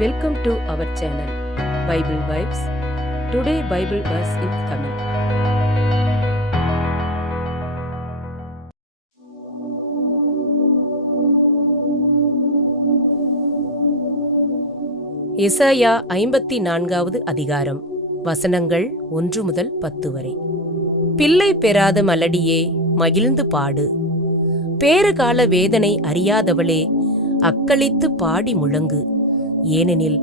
Welcome to our channel, Bible Vibes. Today Bible verse in Tamil. எசாயா 54வது அதிகாரம், வசனங்கள் 1 முதல் 10 வரை. பிள்ளை பெறாத மலடியே, மகிழ்ந்து பாடு. பேறுகால வேதனை அறியாதவளே, அக்களித்து பாடி முழங்கு. ஏனெனில்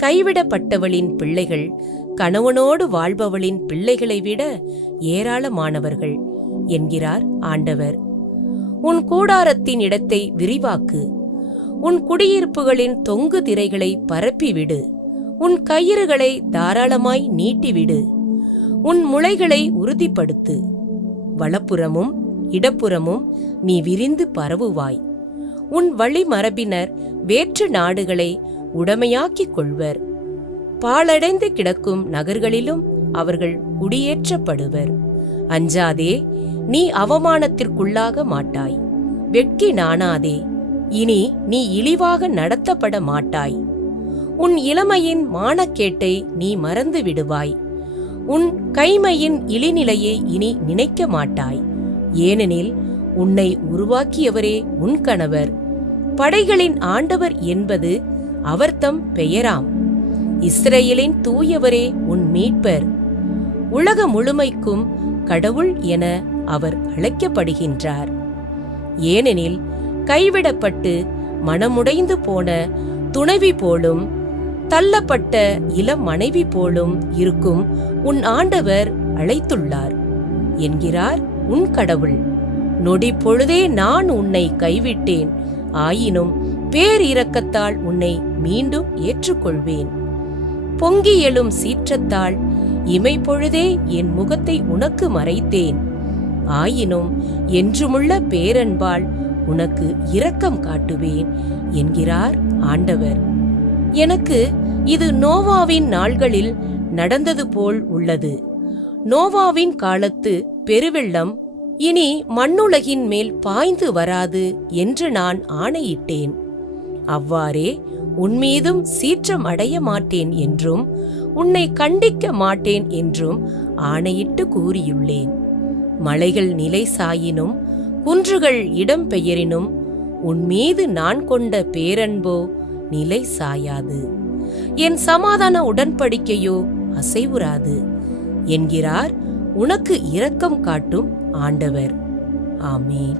கைவிடப்பட்டவளின் பிள்ளைகள் கணவனோடு வாழ்பவளின் பிள்ளைகளை விட ஏராளமானவர்கள் என்கிறார் ஆண்டவர். உன் கூடாரத்தின் இடத்தை விரிவாக்கு. உன் குடியிருப்புகளின் தொங்கு திரைகளை பரப்பிவிடு. உன் கயிறுகளை தாராளமாய் நீட்டிவிடு. உன் முளைகளை உறுதிப்படுத்து. வலப்புறமும் இடப்புறமும் நீ விரிந்து பரவுவாய். உன் வழிமரபினர் வேற்று நாடுகளை உடமையாக்கிக் கொள்வர். பாழடைந்து கிடக்கும் நகர்களிலும் அவர்கள் குடியேற்றப்படுவர். அஞ்சாதே, நீ அவமானத்திற்குள்ளாக மாட்டாய். வெட்கி நாணாதே, இனி நீ இழிவாக நடத்தப்பட மாட்டாய். உன் இளமையின் மானக்கேட்டை நீ மறந்து விடுவாய். உன் கைமையின் இழிநிலையை இனி நினைக்க மாட்டாய். ஏனெனில் உன்னை உருவாக்கியவரே உன் கணவர், படைகளின் ஆண்டவர் என்பது அவர்தம் பெயராம். இஸ்ரவேலின் தூயவரே உன் மீட்பர். உலக முழுமைக்கும் கடவுள் என அவர் அழைக்கப்படுகின்றார். ஏனெனில் கைவிடப்பட்டு மனமுடைந்து போன துணைவி போலும் தள்ளப்பட்ட இளம் மனைவி போலும் இருக்கும் உன் ஆண்டவர் அழைத்துள்ளார் என்கிறார் உன் கடவுள். நொடி பொழுதே நான் உன்னை கைவிட்டேன், ஆயினும் பேரிரக்கத்தால் உன்னை மீண்டும் ஏற்றுக்கொள்வேன். பொங்கி எழும் சீற்றத்தால் இமைப்பொழுதே என் முகத்தை உனக்கு மறைத்தேன், ஆயினும் என்றுமுள்ள பேரன்பால் உனக்கு இரக்கம் காட்டுவேன் என்கிறார் ஆண்டவர். எனக்கு இது நோவாவின் நாள்களில் நடந்தது போல் உள்ளது. நோவாவின் காலத்து பெருவெள்ளம் இனி மண்ணுலகின் மேல் பாய்ந்து வராது என்று நான் ஆணையிட்டேன். அவ்வாறே உன்மீதும் சீற்றம் அடைய மாட்டேன் என்றும் உன்னை கண்டிக்க மாட்டேன் என்றும் ஆணையிட்டு கூறியுள்ளேன். மலைகள் நிலை சாயினும் குன்றுகள் இடம் பெயரினும் உன்மீது நான் கொண்ட பேரன்போ நிலை சாயாது. என் சமாதான உடன்படிக்கையோ அசைவுறாது என்கிறார் உனக்கு இரக்கம் காட்டும் ஆண்டவர். ஆமென்.